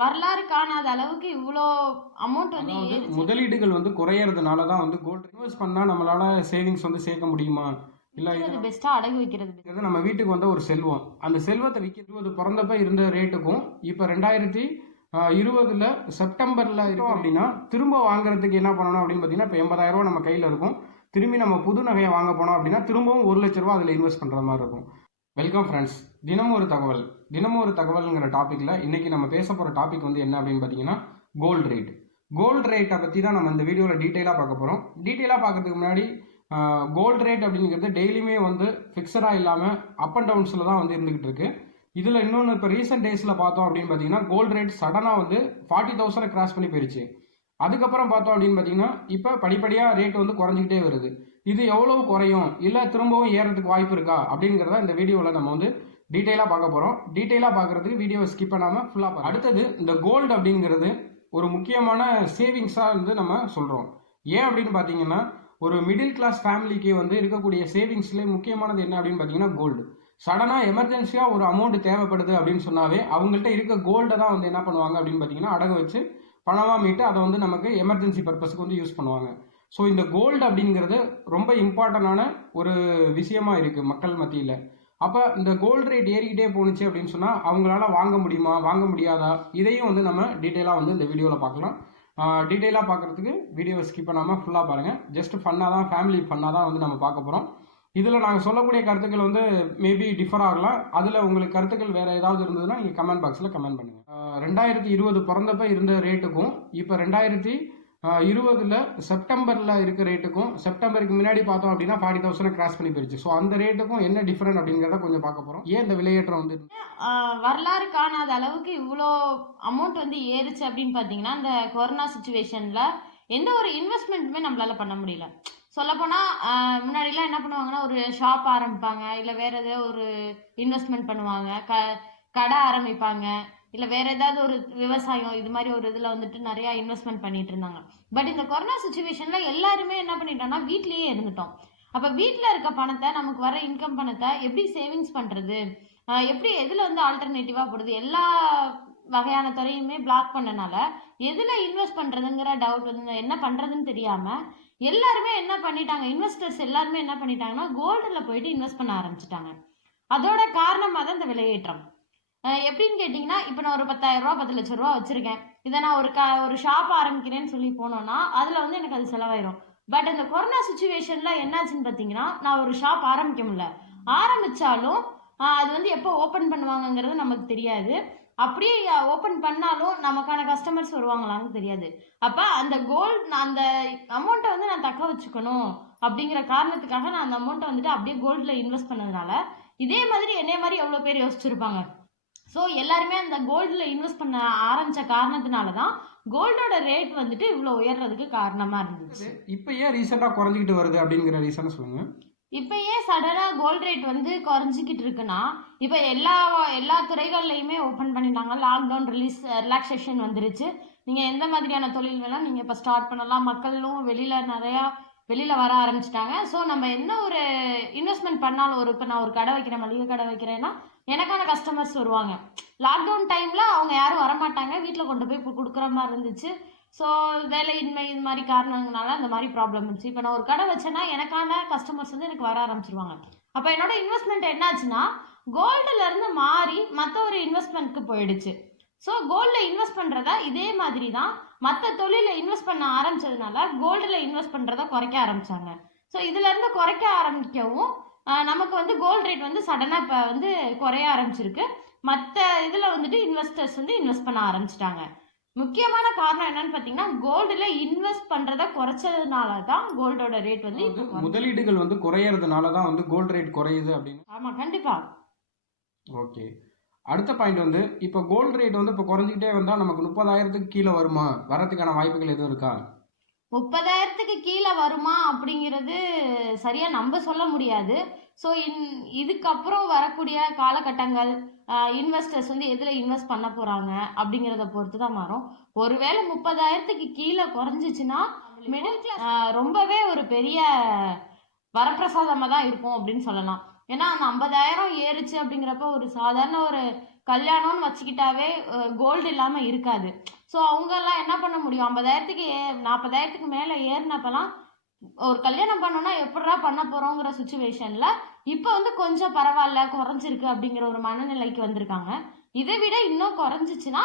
வரலாறு காணாத அளவுக்கு இவ்வளோ அமௌண்ட் வந்து முதலீடுகள் வந்து குறையறதுனால தான் வந்து கோல்டு இன்வெஸ்ட் பண்ணா நம்மளால சேவிங்ஸ் வந்து சேர்க்க முடியுமா? இல்ல இது பெஸ்டா அடகு வைக்கிறது நம்ம வீட்டுக்கு வந்த ஒரு செல்வம், அந்த செல்வத்தை விற்கிறது பிறந்தப்ப இருந்த ரேட்டுக்கும் இப்போ 2020 செப்டம்பர்ல இருக்கும் அப்படின்னா திரும்ப வாங்குறதுக்கு என்ன பண்ணணும் அப்படின்னு பார்த்தீங்கன்னா இப்போ 80,000 ரூபா நம்ம கையில் இருக்கும். திரும்பி நம்ம புது நகையை வாங்க போனோம் அப்படின்னா திரும்பவும் 1,00,000 ரூபா அதில் இன்வெஸ்ட் பண்ணுற மாதிரி இருக்கும். வெல்கம் ஃப்ரெண்ட்ஸ், தினமும் ஒரு தகவல்ங்கிற டாப்பிக்கில் இன்னைக்கு நம்ம பேச போகிற டாபிக் வந்து என்ன அப்படின்னு பார்த்தீங்கன்னா கோல்டு ரேட்டை பற்றி தான் நம்ம இந்த வீடியோவில் டீட்டெயிலாக பார்க்க போகிறோம். டீட்டெயிலாக பார்க்கறதுக்கு முன்னாடி கோல்டு ரேட் அப்படிங்கிறது டெய்லியுமே வந்து ஃபிக்ஸடாக இல்லாமல் அப் அண்ட் டவுன்ஸில் தான் வந்து இருந்துகிட்டு இருக்கு. இதில் இன்னொன்று இப்போ ரீசெண்ட் டேஸில் பார்த்தோம் அப்படின்னு பார்த்தீங்கன்னா கோல்டு ரேட் சடனாக வந்து 40,000 கிராஸ் பண்ணி போயிடுச்சு. அதுக்கப்புறம் பார்த்தோம் அப்படின்னு பார்த்தீங்கன்னா இப்போ படிப்படியாக ரேட் வந்து குறைஞ்சிக்கிட்டே வருது. இது எவ்வளவு குறையும், இல்லை திரும்பவும் ஏறதுக்கு வாய்ப்பு இருக்கா அப்படிங்கிறத இந்த வீடியோவில் நம்ம வந்து டீட்டெயிலாக பார்க்க போகிறோம். டீட்டெயிலாக பார்க்கறதுக்கு வீடியோவை ஸ்கிப் பண்ணாமல் ஃபுல்லாக பார்க்க. அடுத்தது இந்த கோல்டு அப்படிங்கிறது ஒரு முக்கியமான சேவிங்ஸாக வந்து நம்ம சொல்கிறோம். ஏன் அப்படின்னு பார்த்தீங்கன்னா ஒரு மிடில் கிளாஸ் ஃபேமிலிக்கு வந்து இருக்கக்கூடிய சேவிங்ஸ்லேயே முக்கியமானது என்ன அப்படின்னு பார்த்தீங்கன்னா கோல்டு. சடனாக எமர்ஜென்சியாக ஒரு அமௌண்ட் தேவைப்படுது அப்படின்னு சொன்னாவே அவங்கள்ட்ட இருக்க கோல்டை தான் வந்து என்ன பண்ணுவாங்க அப்படின்னு பார்த்தீங்கன்னா அடகு வச்சு பணமாக மீட்டு அதை வந்து நமக்கு எமர்ஜென்சி பர்பஸ்க்கு வந்து யூஸ் பண்ணுவாங்க. ஸோ இந்த கோல்டு அப்படிங்கிறது ரொம்ப இம்பார்ட்டண்டான ஒரு விஷயமா இருக்குது மக்கள் மத்தியில். அப்போ இந்த கோல்டு ரேட் ஏறிக்கிட்டே போணுச்சு அப்படின்னு சொன்னால் அவங்களால வாங்க முடியுமா, வாங்க முடியாதா, இதையும் வந்து நம்ம டீட்டெயிலாக வந்து இந்த வீடியோவில் பார்க்கலாம். டீட்டெயிலாக பார்க்குறதுக்கு வீடியோவை ஸ்கிப் பண்ணாமல் ஃபுல்லாக பாருங்கள். ஜஸ்ட் ஃபன்னாக தான், ஃபேமிலி ஃபன்னாக தான் வந்து நம்ம பார்க்க போகிறோம். இதில் நாங்கள் சொல்லக்கூடிய கருத்துக்கள் வந்து மேபி டிஃபர் ஆகலாம். அதில் உங்களுக்கு கருத்துக்கள் வேறு ஏதாவது இருந்ததுன்னா நீங்கள் கமெண்ட் பாக்ஸில் கமெண்ட் பண்ணுங்கள். 2020 பிறந்தப்ப இருந்த ரேட்டுக்கும் இப்போ 2020 செப்டம்பரில் இருக்க ரேட்டுக்கும், செப்டம்பருக்கு முன்னாடி பார்த்தோம் அப்படின்னா 40,000 கிராஸ் பண்ணி போயிடுச்சு. ஸோ அந்த ரேட்டுக்கும் என்ன டிஃப்ரெண்ட் அப்படிங்கிறத கொஞ்சம் பார்க்க போகிறோம். ஏன் இந்த விலையேற்றம் வந்து வரலாறு காணாத அளவுக்கு இவ்வளோ அமௌண்ட் வந்து ஏறுச்சு அப்படின்னு பார்த்தீங்கன்னா இந்த கொரோனா சுச்சுவேஷனில் எந்த ஒரு இன்வெஸ்ட்மெண்ட்டுமே நம்மளால பண்ண முடியல. சொல்லப்போனால் முன்னாடிலாம் என்ன பண்ணுவாங்கன்னா ஒரு ஷாப் ஆரம்பிப்பாங்க, இல்லை வேற ஏதாவது ஒரு இன்வெஸ்ட்மெண்ட் பண்ணுவாங்க, கடை ஆரம்பிப்பாங்க, இல்லை வேற ஏதாவது ஒரு விவசாயம், இது மாதிரி ஒரு இதில் வந்துட்டு நிறைய இன்வெஸ்ட்மெண்ட் பண்ணிட்டு இருந்தாங்க. பட் இந்த கொரோனா சுச்சுவேஷனில் எல்லாருமே என்ன பண்ணிட்டோம்னா வீட்லேயே இருந்துட்டோம். அப்போ வீட்டில் இருக்க பணத்தை, நமக்கு வர இன்கம் பணத்தை எப்படி சேவிங்ஸ் பண்ணுறது, எப்படி எதில் வந்து ஆல்டர்னேட்டிவாக போடுறது, எல்லா வகையான துறையுமே பிளாக் பண்ணனால எதில் இன்வெஸ்ட் பண்ணுறதுங்கிற டவுட் வந்து என்ன பண்ணுறதுன்னு தெரியாமல் எல்லாருமே என்ன பண்ணிட்டாங்க, இன்வெஸ்டர்ஸ் எல்லாருமே என்ன பண்ணிட்டாங்கன்னா கோல்டில் போயிட்டு இன்வெஸ்ட் பண்ண ஆரம்பிச்சிட்டாங்க. அதோட காரணமாக தான் இந்த விலையேற்றம். எப்படின்னு கேட்டிங்கன்னா இப்போ நான் ஒரு 10,000 ரூபா 10 லட்ச ரூபா வச்சுருக்கேன், இதை நான் ஒரு ஷாப் ஆரம்பிக்கிறேன்னு சொல்லி போனோன்னா அதில் வந்து எனக்கு அது செலவாயிரும். பட் இந்த கொரோனா சுச்சுவேஷனில் என்னாச்சுன்னு பார்த்தீங்கன்னா நான் ஒரு ஷாப் ஆரம்பிக்க முடியல. ஆரம்பித்தாலும் அது வந்து எப்போ ஓப்பன் பண்ணுவாங்கங்கிறது நமக்கு தெரியாது. அப்படியே ஓப்பன் பண்ணாலும் நமக்கான கஸ்டமர்ஸ் வருவாங்களான்னு தெரியாது. அப்போ அந்த அந்த அமௌண்ட்டை வந்து நான் தக்க வச்சுக்கணும் அப்படிங்கிற காரணத்துக்காக நான் அந்த அமௌண்ட்டை வந்துட்டு அப்படியே கோல்டில் இன்வெஸ்ட் பண்ணதுனால இதே மாதிரி என்னைய மாதிரி எவ்வளோ பேர் யோசிச்சிருப்பாங்க. ஸோ எல்லாருமே அந்த கோல்டில் இன்வெஸ்ட் பண்ண ஆரம்பித்த காரணத்தினால தான் கோல்டோட ரேட் வந்துட்டு இவ்வளோ உயர்றதுக்கு காரணமாக இருந்துச்சு. இப்போ ஏன் ரீசெண்டாக குறைஞ்சிக்கிட்டு வருது அப்படிங்கிற ரீசனை சொல்லுங்கள். இப்போ ஏன் சடனாக கோல்டு ரேட் வந்து குறைஞ்சிக்கிட்டு இருக்குன்னா இப்போ எல்லா துறைகள்லையுமே ஓப்பன் பண்ணிட்டாங்க. லாக்டவுன் ரிலாக்ஸேஷன் வந்துருச்சு. நீங்கள் எந்த மாதிரியான தொழில் வேணால் நீங்கள் இப்போ ஸ்டார்ட் பண்ணலாம். மக்களும் வெளியில் வர ஆரம்பிச்சிட்டாங்க. ஸோ நம்ம என்ன ஒரு இன்வெஸ்ட்மெண்ட் பண்ணாலும் இப்போ நான் ஒரு கடை வைக்கிறேன், மளிகை கடை வைக்கிறேன்னா எனக்கான கஸ்டமர்ஸ் வருவாங்க. லாக்டவுன் டைமில் அவங்க யாரும் வரமாட்டாங்க, வீட்டில் கொண்டு போய் இப்போ கொடுக்குற மாதிரி இருந்துச்சு. ஸோ வேலையின்மை இது மாதிரி காரணங்களால அந்த மாதிரி ப்ராப்ளம் இருந்துச்சு. இப்போ நான் ஒரு கடை வச்சேன்னா எனக்கான கஸ்டமர்ஸ் வந்து எனக்கு வர ஆரம்பிச்சிருவாங்க. அப்போ என்னோட இன்வெஸ்ட்மெண்ட் என்னாச்சுன்னா கோல்டுலேருந்து மாறி மற்ற ஒரு இன்வெஸ்ட்மெண்ட்க்கு போயிடுச்சு. ஸோ கோல்டில் இன்வெஸ்ட் பண்ணுறதா இதே மாதிரி தான் மற்ற தொழிலில் இன்வெஸ்ட் பண்ண ஆரம்பிச்சதுனால கோல்டில் இன்வெஸ்ட் பண்ணுறதை குறைக்க ஆரம்பித்தாங்க. ஸோ இதுலேருந்து குறைக்க ஆரம்பிக்கவும் நமக்கு வந்து கோல்டு ரேட் வந்து சடனாக இப்போ வந்து குறைய ஆரம்பிச்சிருக்கு. மற்ற இதில் வந்துட்டு இன்வெஸ்டர்ஸ் வந்து இன்வெஸ்ட் பண்ண ஆரம்பிச்சிட்டாங்க. முக்கியமான காரணம் என்னன்னு பார்த்தீங்கன்னா கோல்டில் இன்வெஸ்ட் பண்ணுறதை குறைச்சதுனால தான் கோல்டோட ரேட் வந்து முதலீடுகள் வந்து குறையறதுனால தான் வந்து கோல்டு ரேட் குறையுது அப்படின்னு. ஆமாம், கண்டிப்பாக. ஓகே, அடுத்த பாயிண்ட் வந்து இப்போ கோல்டு ரேட் வந்து இப்போ குறைஞ்சிக்கிட்டே வந்தால் நமக்கு 30,000 கீழே வருமா, வரதுக்கான வாய்ப்புகள் எதுவும் இருக்கா? 30,000 கீழே வருமா அப்படிங்கிறது சரியாக நம்ம சொல்ல முடியாது. ஸோ இதுக்கப்புறம் வரக்கூடிய காலகட்டங்கள் இன்வெஸ்டர்ஸ் வந்து எதில் இன்வெஸ்ட் பண்ண போகிறாங்க அப்படிங்கிறத பொறுத்து தான் மாறும். ஒருவேளை 30,000 கீழே குறைஞ்சிச்சுன்னா மிடில் கிளாஸ் ரொம்பவே ஒரு பெரிய வரப்பிரசாதமாக தான் இருக்கும் அப்படின்னு சொல்லலாம். ஏன்னா அந்த 50,000 ஏறுச்சு அப்படிங்கிறப்ப ஒரு சாதாரண ஒரு கல்யாணம்னு வச்சுக்கிட்டாவே கோல்டு இல்லாமல் இருக்காது. ஸோ அவங்கெல்லாம் என்ன பண்ண முடியும், 50,000க்கு 40,000க்கு மேலே ஏறினப்பெல்லாம் ஒரு கல்யாணம் பண்ணோன்னா எப்படா பண்ண போகிறோங்கிற சுச்சுவேஷனில் இப்போ வந்து கொஞ்சம் பரவாயில்ல குறைஞ்சிருக்கு அப்படிங்கிற ஒரு மனநிலைக்கு வந்திருக்காங்க. இதை விட இன்னும் குறைஞ்சிச்சுன்னா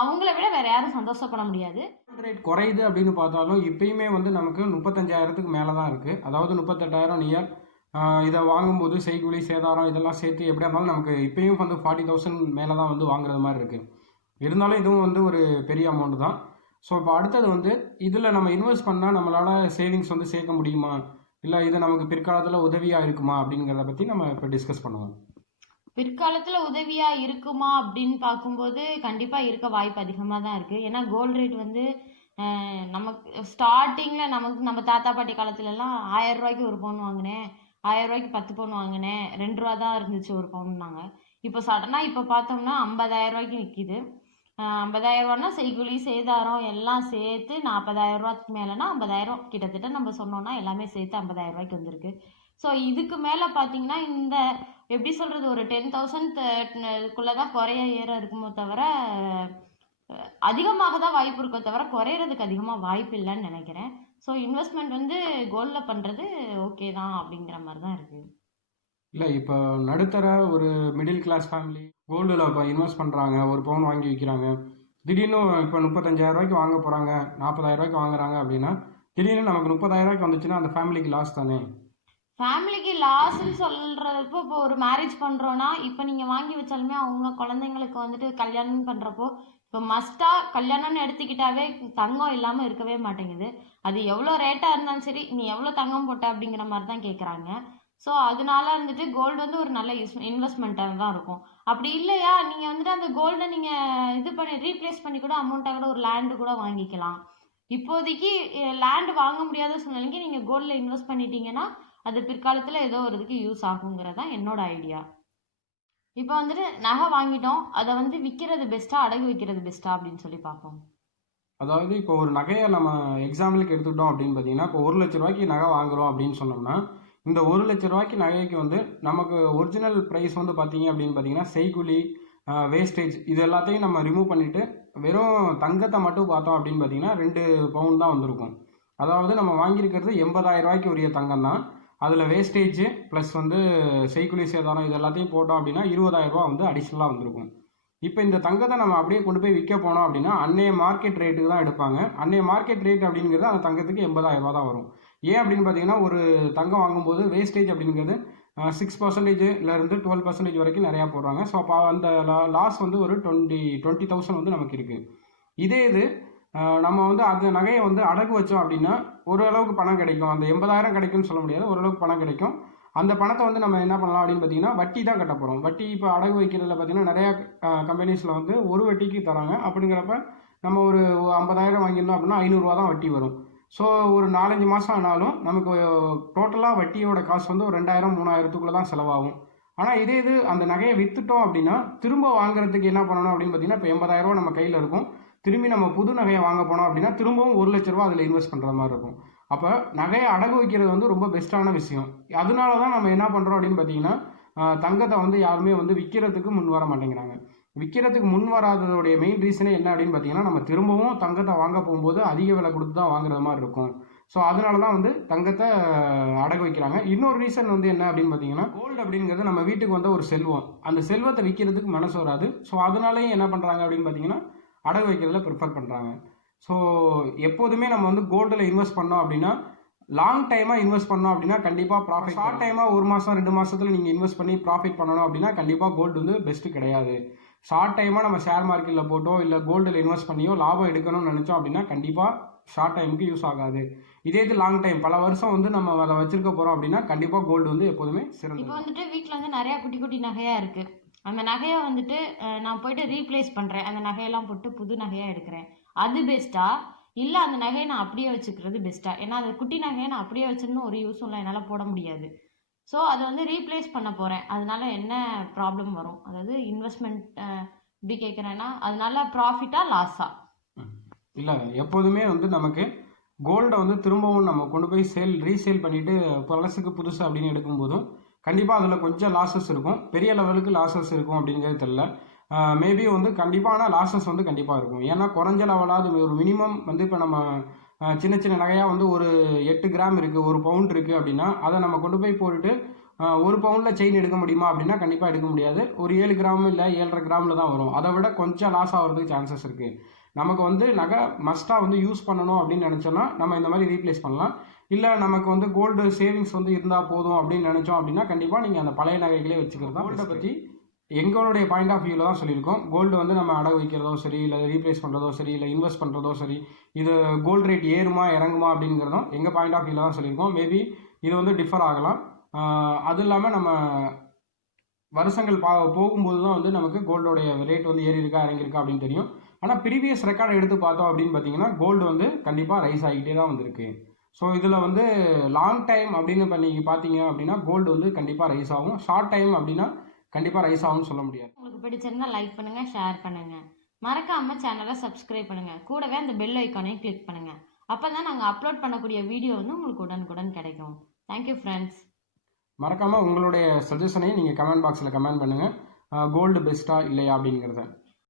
அவங்கள விட வேற யாரும் சந்தோஷப்பட முடியாது. ரேட் குறையுது அப்படின்னு பார்த்தாலும் இப்பயுமே வந்து நமக்கு 35,000க்கு மேலே தான் இருக்குது. அதாவது 38,000 நியர். இதை வாங்கும்போது செய்கூலி சேதாரம் இதெல்லாம் சேர்த்து எப்படியா இருந்தாலும் நமக்கு இப்பயும் வந்து 40,000 மேலே தான் வந்து வாங்குறது மாதிரி இருக்குது. இருந்தாலும் இதுவும் வந்து ஒரு பெரிய அமௌண்ட் தான். ஸோ இப்போ அடுத்தது வந்து இதில் நம்ம இன்வெஸ்ட் பண்ணால் நம்மளால் சேவிங்ஸ் வந்து சேர்க்க முடியுமா, இல்லை இது நமக்கு பிற்காலத்தில் உதவியாக இருக்குமா அப்படிங்கிறத பற்றி நம்ம இப்போ டிஸ்கஸ் பண்ணுவோம். பிற்காலத்தில் உதவியாக இருக்குமா அப்படின்னு பார்க்கும்போது கண்டிப்பாக இருக்க வாய்ப்பு அதிகமாக தான் இருக்குது. ஏன்னா கோல்டு ரேட் வந்து நமக்கு ஸ்டார்டிங்கில் நம்ம தாத்தா பாட்டி காலத்துலலாம் 1000 ரூபாய்க்கு ஒரு பவுன் வாங்கினேன், 1000 ரூபாய்க்கு 10 பவுன் வாங்கினேன், 2 ரூபா தான் இருந்துச்சு ஒரு பவுன்னாங்க. இப்போ சடனாக இப்போ பார்த்தோம்னா 50,000 ரூபாய்க்கு நிற்கிது. 50,000 ரூபான்னா செய்கூலி சேதாரம் எல்லாம் சேர்த்து 40,000 ரூபாய்க்கு மேலேனா 50,000 கிட்டத்தட்ட நம்ம சொன்னோம்னா எல்லாமே சேர்த்து 50,000 ரூபாய்க்கு வந்திருக்கு. ஸோ இதுக்கு மேலே பார்த்தீங்கன்னா இந்த எப்படி சொல்கிறது, ஒரு 10,000க்குள்ளே தான் குறைய ஏற இருக்குமோ தவிர அதிகமாக தான் வாய்ப்பு இருக்கோ தவிர குறையிறதுக்கு அதிகமாக வாய்ப்பு இல்லைன்னு நினைக்கிறேன். ஸோ இன்வெஸ்ட்மெண்ட் வந்து கோல்டில் பண்ணுறது ஓகே தான் அப்படிங்கிற மாதிரி தான் இருக்குது. இல்லை இப்போ நடுத்தர ஒரு மிடில் கிளாஸ் ஃபேமிலி கோல்டில் இப்போ இன்வெஸ்ட் பண்ணுறாங்க, ஒரு பவுன் வாங்கி விற்கிறாங்க. திடீர்னு இப்போ 35,000 ரூபாய்க்கு வாங்க போகிறாங்க, 40,000 ரூபாய்க்கு வாங்குறாங்க அப்படின்னா திடீர்னு நமக்கு 30,000 ரூபாய்க்கு வந்துச்சுன்னா அந்த ஃபேமிலிக்கு லாஸ் தானே. ஃபேமிலிக்கு லாஸ்ன்னு சொல்கிறப்போ இப்போ ஒரு மேரேஜ் பண்ணுறோன்னா இப்போ நீங்கள் வாங்கி வச்சாலுமே அவங்க குழந்தைங்களுக்கு வந்துட்டு கல்யாணம் பண்ணுறப்போ இப்போ மஸ்ட்டாக கல்யாணம்னு எடுத்துக்கிட்டாவே தங்கம் இல்லாமல் இருக்கவே மாட்டேங்குது. அது எவ்வளோ ரேட்டாக இருந்தாலும் சரி நீ எவ்வளோ தங்கம் போட்ட அப்படிங்கிற மாதிரி தான் கேட்குறாங்க. ஸோ அதனால வந்துட்டு கோல்டு வந்து ஒரு நல்ல இன்வெஸ்ட்மெண்ட்டாக தான் இருக்கும். அப்படி இல்லையா நீங்கள் வந்துட்டு அந்த கோல்டை நீங்கள் இது பண்ணி ரீப்ளேஸ் பண்ணி கூட அமௌண்ட்டாக கூட ஒரு லேண்டு கூட வாங்கிக்கலாம். இப்போதைக்கு லேண்டு வாங்க முடியாத சூழ்நிலைக்கு நீங்கள் கோல்டில் இன்வெஸ்ட் பண்ணிட்டீங்கன்னா அது பிற்காலத்தில் ஏதோ ஒரு இதுக்கு யூஸ் ஆகுங்கிறதான் என்னோட ஐடியா. இப்போ வந்துட்டு நகை வாங்கிட்டோம், அதை வந்து விற்கிறது பெஸ்ட்டா அடகு வைக்கிறது பெஸ்ட்டா அப்படின்னு சொல்லி பார்ப்போம். அதாவது இப்போ ஒரு நகையை நம்ம எக்ஸாம்பிளுக்கு எடுத்துக்கிட்டோம் அப்படின்னு பார்த்தீங்கன்னா இப்போ 1,00,000 ரூபாய்க்கு நகை வாங்குறோம் அப்படின்னு சொன்னோம்னா இந்த 1,00,000 ரூபாய்க்கு நகைக்கு வந்து நமக்கு ஒரிஜினல் ப்ரைஸ் வந்து பார்த்தீங்க அப்படின்னு பார்த்தீங்கன்னா செய்கூலி வேஸ்டேஜ் இது எல்லாத்தையும் நம்ம ரிமூவ் பண்ணிவிட்டு வெறும் தங்கத்தை மட்டும் பார்த்தோம் அப்படின்னு பார்த்தீங்கன்னா 2 பவுன் தான் வந்திருக்கும். அதாவது நம்ம வாங்கியிருக்கிறது 80,000 ரூபாய்க்கு உரிய தங்கம் தான். அதில் வேஸ்டேஜ் ப்ளஸ் வந்து செய்கூலி சேதாரம் இது எல்லாத்தையும் போட்டோம் அப்படின்னா 20,000 ரூபா வந்து அடிஷ்னலாக வந்திருக்கும். இப்போ இந்த தங்கத்தை நம்ம அப்படியே கொண்டு போய் விற்க போனோம் அப்படின்னா அன்னைய மார்க்கெட் ரேட்டுக்கு தான் எடுப்பாங்க. அன்னைய மார்க்கெட் ரேட் அப்படிங்கிறது அந்த தங்கத்துக்கு 80,000 ரூபா தான் வரும். ஏன் அப்படின்னு பார்த்தீங்கன்னா ஒரு தங்கம் வாங்கும்போது வேஸ்டேஜ் அப்படிங்கிறது 6%லேருந்து 12% வரைக்கும் நிறையா போடுறாங்க. ஸோ அப்போ அந்த லாஸ் வந்து ஒரு 20,000 வந்து நமக்கு இருக்குது. இதே இது நம்ம வந்து அந்த நகையை வந்து அடகு வச்சோம் அப்படின்னா ஓரளவுக்கு பணம் கிடைக்கும். அந்த 80,000 கிடைக்கும்னு சொல்ல முடியாது, ஓரளவுக்கு பணம் கிடைக்கும். அந்த பணத்தை வந்து நம்ம என்ன பண்ணலாம் அப்படின்னு பார்த்தீங்கன்னா வட்டி தான் கட்ட போகிறோம். வட்டி இப்போ அடகு வைக்கிறதுல பார்த்தீங்கன்னா நிறையா கம்பெனிஸில் வந்து ஒரு வட்டிக்கு தராங்க. அப்படிங்கிறப்ப நம்ம ஒரு 50,000 வாங்கியிருந்தோம் அப்படின்னா 500 ரூபா தான் வட்டி வரும். ஸோ ஒரு 4-5 மாதம் ஆனாலும் நமக்கு டோட்டலாக வட்டியோட காசு வந்து ஒரு 2,000-3,000க்குள்ளே தான் செலவாகும். ஆனால் இதே இது அந்த நகையை விற்றுட்டோம் அப்படின்னா திரும்ப வாங்குறதுக்கு என்ன பண்ணணும் அப்படின்னு பார்த்தீங்கன்னா இப்போ 80,000 ரூபா நம்ம கையில் இருக்கும். திரும்பி நம்ம புது நகையை வாங்க போனோம் அப்படின்னா திரும்பவும் 1,00,000 ரூபா அதில் இன்வெஸ்ட் பண்ணுற மாதிரி இருக்கும். அப்போ நகையை அடகு வைக்கிறது வந்து ரொம்ப பெஸ்ட்டான விஷயம். அதனால தான் நம்ம என்ன பண்ணுறோம் அப்படின்னு பார்த்தீங்கன்னா தங்கத்தை வந்து யாருமே வந்து விற்கிறதுக்கு முன் வர மாட்டேங்கிறாங்க. விற்கிறதுக்கு முன் வராததோடைய மெயின் ரீசனே என்ன அப்படின்னு பார்த்தீங்கன்னா நம்ம திரும்பவும் தங்கத்தை வாங்க போகும்போது அதிக விலை கொடுத்து தான் வாங்குறது மாதிரி இருக்கும். ஸோ அதனால தான் வந்து தங்கத்தை அடகு வைக்கிறாங்க. இன்னொரு ரீசன் வந்து என்ன அப்படின்னு பார்த்தீங்கன்னா கோல்டு அப்படிங்கிறது நம்ம வீட்டுக்கு வந்த ஒரு செல்வம். அந்த செல்வத்தை விற்கிறதுக்கு மனசு வராது. ஸோ அதனாலேயும் என்ன பண்ணுறாங்க அப்படின்னு பார்த்தீங்கன்னா அடகு வைக்கிறதுல ப்ரிஃபர் பண்ணுறாங்க. ஸோ எப்போதுமே நம்ம வந்து கோல்டில் இன்வெஸ்ட் பண்ணோம் அப்படின்னா லாங் டைமாக இன்வெஸ்ட் பண்ணோம் அப்படின்னா கண்டிப்பாக ப்ராஃபிட். ஷார்ட் டைமாக 1 மாதம் 2 மாதத்தில் நீங்கள் இன்வெஸ்ட் பண்ணி ப்ராஃபிட் பண்ணணும் அப்படின்னா கண்டிப்பாக கோல்டு வந்து பெஸ்ட்டு கிடையாது. ஷார்ட் டைமாக நம்ம ஷேர் மார்க்கெட்டில் போட்டோ இல்லை கோல்டில் இன்வெஸ்ட் பண்ணியோ லாபம் எடுக்கணும்னு நினச்சோம் அப்படின்னா கண்டிப்பாக ஷார்ட் டைமுக்கு யூஸ் ஆகாது. இதே இது லாங் டைம் பல வருஷம் வந்து நம்ம அதை வச்சிருக்க போகிறோம் அப்படின்னா கண்டிப்பாக கோல்டு வந்து எப்போதுமே சிறந்தது. இப்போ வந்துட்டு வீட்டில் வந்து நிறையா குட்டி குட்டி நகையாக இருக்குது. அந்த நகையை வந்துட்டு நான் போயிட்டு ரீப்ளேஸ் பண்ணுறேன், அந்த நகையெல்லாம் போட்டு புது நகையாக எடுக்கிறேன், அது பெஸ்ட்டா இல்லை அந்த நகையை நான் அப்படியே வச்சுக்கிறது பெஸ்ட்டா? ஏன்னா அது குட்டி நகையை நான் அப்படியே வச்சுருந்தோம் ஒரு யூஸும் இல்லை, என்னால் போட முடியாது. ஸோ அதை வந்து ரீப்ளேஸ் பண்ண போகிறேன், அதனால என்ன ப்ராப்ளம் வரும்? அதாவது இன்வெஸ்ட்மெண்ட் எப்படி கேட்குறேன்னா அதனால ப்ராஃபிட்டா லாஸா? இல்லை, எப்போதுமே வந்து நமக்கு கோல்டை வந்து திரும்பவும் நம்ம கொண்டு போய் ரீசேல் பண்ணிவிட்டு பழசுக்கு புதுசு அப்படின்னு எடுக்கும்போதும் கண்டிப்பாக அதில் கொஞ்சம் லாஸஸ் இருக்கும். பெரிய லெவலுக்கு லாஸஸ் இருக்கும் அப்படிங்கிறது தெரியல. மேபி வந்து கண்டிப்பாக ஆனால் லாஸஸ் வந்து கண்டிப்பாக இருக்கும். ஏன்னா குறைஞ்ச லெவலாவது ஒரு மினிமம் வந்து இப்போ நம்ம சின்ன சின்ன நகையாக வந்து ஒரு 8 கிராம் இருக்குது, 1 பவுண்ட் இருக்குது அப்படின்னா அதை நம்ம கொண்டு போய் போட்டுட்டு 1 பவுண்டில் செயின் எடுக்க முடியுமா அப்படின்னா கண்டிப்பாக எடுக்க முடியாது. ஒரு 7 கிராம் இல்லை 7.5 கிராமில் தான் வரும். அதை விட கொஞ்சம் லாஸ் ஆகிறதுக்கு சான்சஸ் இருக்குது. நமக்கு வந்து நகை மஸ்ட்டாக வந்து யூஸ் பண்ணணும் அப்படின்னு நினச்சோன்னா நம்ம இந்த மாதிரி ரீப்ளேஸ் பண்ணலாம். இல்லை நமக்கு வந்து கோல்டு சேவிங்ஸ் வந்து இருந்தால் போதும் அப்படின்னு நினச்சோம் அப்படின்னா கண்டிப்பாக நீங்கள் அந்த பழைய நகைகளே வச்சுக்கிறது தான். கோல்டை பற்றி எங்களுடைய பாயிண்ட் ஆஃப் வியூவில் தான் சொல்லியிருக்கோம். கோல்டு வந்து நம்ம அடகு வைக்கிறதோ சரி, இல்லை ரீப்ளேஸ் பண்ணுறதோ சரி, இல்லை இன்வெஸ்ட் பண்ணுறதோ சரி, இது கோல்டு ரேட் ஏறுமா இறங்குமா அப்படிங்கிறதும் எங்கள் பாயிண்ட் ஆஃப் வியூவில் தான் சொல்லியிருக்கோம். மேபி இது வந்து டிஃபர் ஆகலாம். அது இல்லாமல் நம்ம வருஷங்கள் போகும்போது தான் வந்து நமக்கு கோல்டோடைய ரேட் வந்து ஏறி இருக்கா இறங்கியிருக்கா அப்படின்னு தெரியும். ஆனால் ப்ரீவியஸ் ரெக்கார்டை எடுத்து பார்த்தோம் அப்படின்னு பார்த்தீங்கன்னா கோல்டு வந்து கண்டிப்பாக ரைஸ் ஆகிட்டே தான் வந்திருக்கு. ஸோ இதில் வந்து லாங் டைம் அப்படின்னு நீங்கள் பார்த்தீங்க அப்படின்னா கோல்டு வந்து கண்டிப்பாக ரைஸ் ஆகும். ஷார்ட் டைம் அப்படின்னா கண்டிப்பாக ரைஸ் ஆகும்னு சொல்ல முடியாது. உங்களுக்கு பிடிச்சிருந்தா லைக் பண்ணுங்க, ஷேர் பண்ணுங்க, மறக்காம சேனலை சப்ஸ்கிரைப் பண்ணுங்க, கூடவே அந்த பெல் ஐக்கானையும் கிளிக் பண்ணுங்க. அப்பதான் நாங்கள் அப்லோட் பண்ணக்கூடிய வீடியோ வந்து உங்களுக்கு உடனுக்குடன் கிடைக்கும். Thank you friends. மறக்காமல் உங்களுடைய சஜஷனையும் நீங்கள் கமெண்ட் பாக்ஸில் கமெண்ட் பண்ணுங்கள். கோல்டு பெஸ்ட்டா இல்லையா அப்படிங்கிறத.